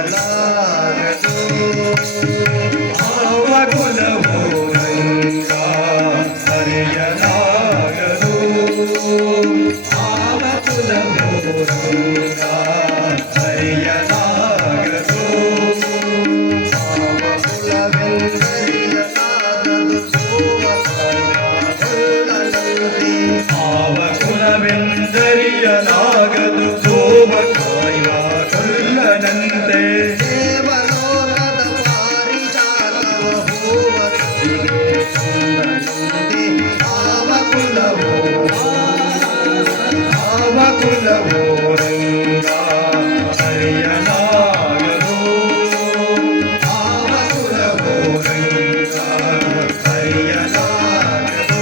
ಹರಿಯಲಾಗದು ಆವ ಕುಲವು ರಂಗ ಹರಿಯಲಾಗದು ಆವ ಕುಲವು ರಂಗ ಹರಿಯಲಾಗದು ಆವ ಕುಲವೆಂದರಿಯಲಾಗದು ಆವ ಕುಲವೆಂದರಿಯಲಾಗದು ಸೋಮಕಾಯುವ ಕೊಲ್ಲನಂತೆ ದೇವಲೋಕದ ಪಾರಿಜಾತವ ಹೂವತ್ತಿಗೆ ಚಂದನಂತೆ ಆವ ಕುಲವೋ ರಂಗ ಹರಿಯಲಾಗದು ಆವ ಕುಲವೋ ರಂಗ ಹರಿಯಲಾಗದು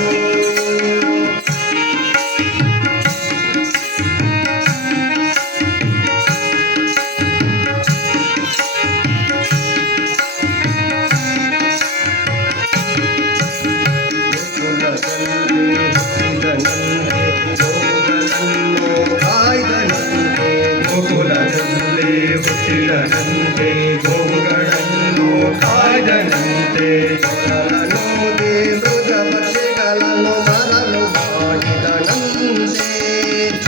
ಗೋಕುಲದಲ್ಲಿ ಹುಟ್ಟಿದನಂತೆ ಗೋವುಗಳನ್ನು ಕಾಯ್ದನಂತೆ ಕೊಳಲನೋದೆ ಮೃಗ ಪಕ್ಷಿಗಳನ್ನು ಮರಳು ಮಾಡಿದನಂತೆ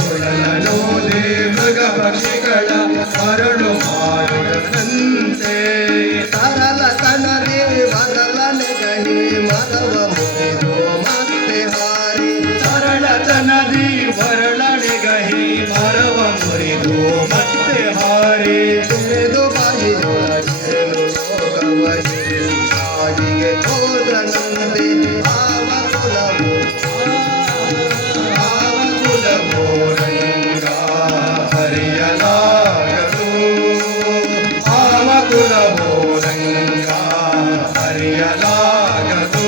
ಕೊಳಲನೋದೆ ಮೃಗ ಪಕ್ಷಿಗಳ ಮರಳು ಮಾಡಿದನಂತೆ ಸರಳತನದೇ ಮರಳನೆ ಗಣಿ ಮರವ ಮುರಿದು ಮತ್ತೆ ಹಾರಿ ಸರಳತನದಿ ಮರಳನೆ ಗಹಿ ಮರವ ಮುರಿದು ಮತ್ತೆ ಹಾರಿ ತೆರೆದು ಬಾಯಿಯೊಳಗಿರಲು ಲೋಕವ ಹಿರಿಸಿ ಕಾಡಿಗೆ ಹೋದನಂತೆ ಆವ ಕುಲವೋ ರಂಗ ಹರಿಯಲಾಗದು ಆವ ಕುಲವೋ ರಂಗ ಹರಿಯಲಾಗದು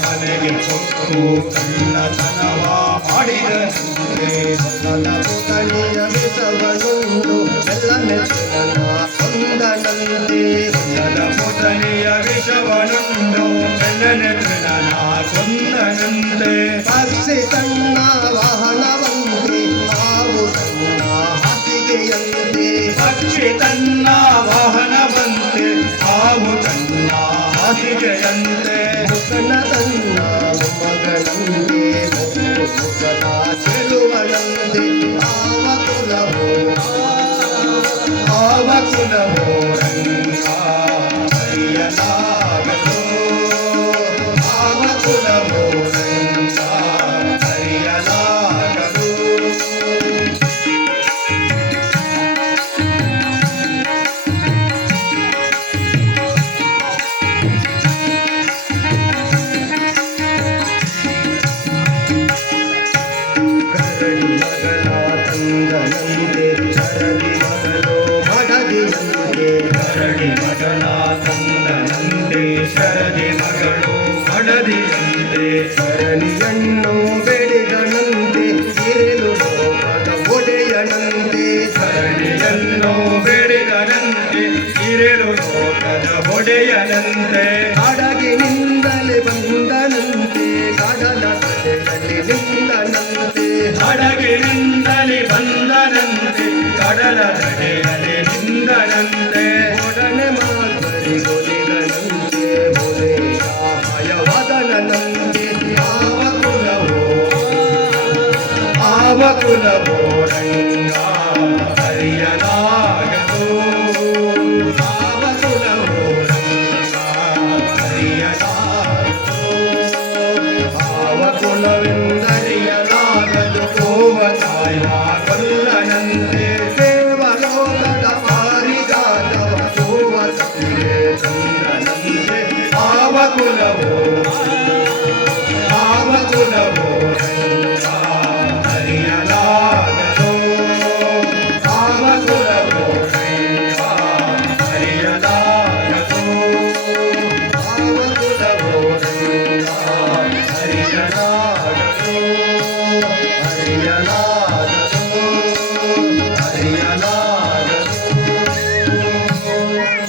ಮನೆಗೆ ಕೊಟ್ಟು ಕಳ್ಳತನವ ಮಾಡಿದನಂತೆ ತಣಿಯ ವಿಷವನುಂಡು ಎಲ್ಲ ಮೆಚ್ಚನ ಕೊಂದನಂತೆ ಪುತಣಿಯ ವಿಷವನುಂಡು ಬೆಲ್ಲನೆ ತೃಣನ ಕೊಂದನಂತೆ ಪಕ್ಷಿ ತನ್ನ ವಾಹನವಂತೆ ಹಾವು ತನ್ನ ಹಾಸಿಗೆಯಂತೆ ಪಕ್ಷಿ ತನ್ನ ವಾಹನವಂತೆ ಹಾವು ತನ್ನ ಹಾಸಿಗೆಯಂತೆ ಮುಖನ ತನ್ನ ಮಗಳಂತೆ ಮುಖದ ಚೆಲುವಳಂತೆ ಆವ ಕುಲವೋ ರಂಗ ಹರಿಯಲಾಗದು ಆವ ಕುಲವೋ ರಂಗ ಹರಿಯಲಾಗದು ಕರಡಿ ಮಗಳ ತಂದನಂತೆ ಕರಡಿ ಮಗಳು ಮಡದಿಯಂತೆ ಕರಡಿ ಮಗಳ ತಂದನಂತೆ ಶರದಿ ಮಗಳು ಮಡದಿಯಂತೆ ಸರಣಿಯನ್ನು ಬೆಳೆದನಂತೆ ಇರಲು ಲೋಕದ ಒಡೆಯನಂತೆ ಸರಣಿಯನ್ನು ಬೆಳೆದನಂತೆ ಇರಲು ಲೋಕದ ಒಡೆಯನಂತೆ ಹಡಗಿನಿಂದಲೇ ಬಂದನಂತೆ ಕಡಲ ತಡೆಯಲ್ಲಿ ನಿಂದನಂತೆ ಹಡಗಿನಿಂದಲೇ ಬಂದನಂತೆ ಕಡಲ ತಡೆಯಲ್ಲಿ ನಿಂದನಂತೆ ಒಡನೆ ಮಾರ್ಗರಿಗೊಲಿದನಂತೆ ಭಯವಾದನಂತೆ ಆವ ಕುಲವೋ ರಂಗ ಹರಿಯಲಾಗದು ಆವ ಕುಲವೋ ರಂಗ ಹರಿಯಲಾಗದು ಆವ ಕುಲವೆಂದು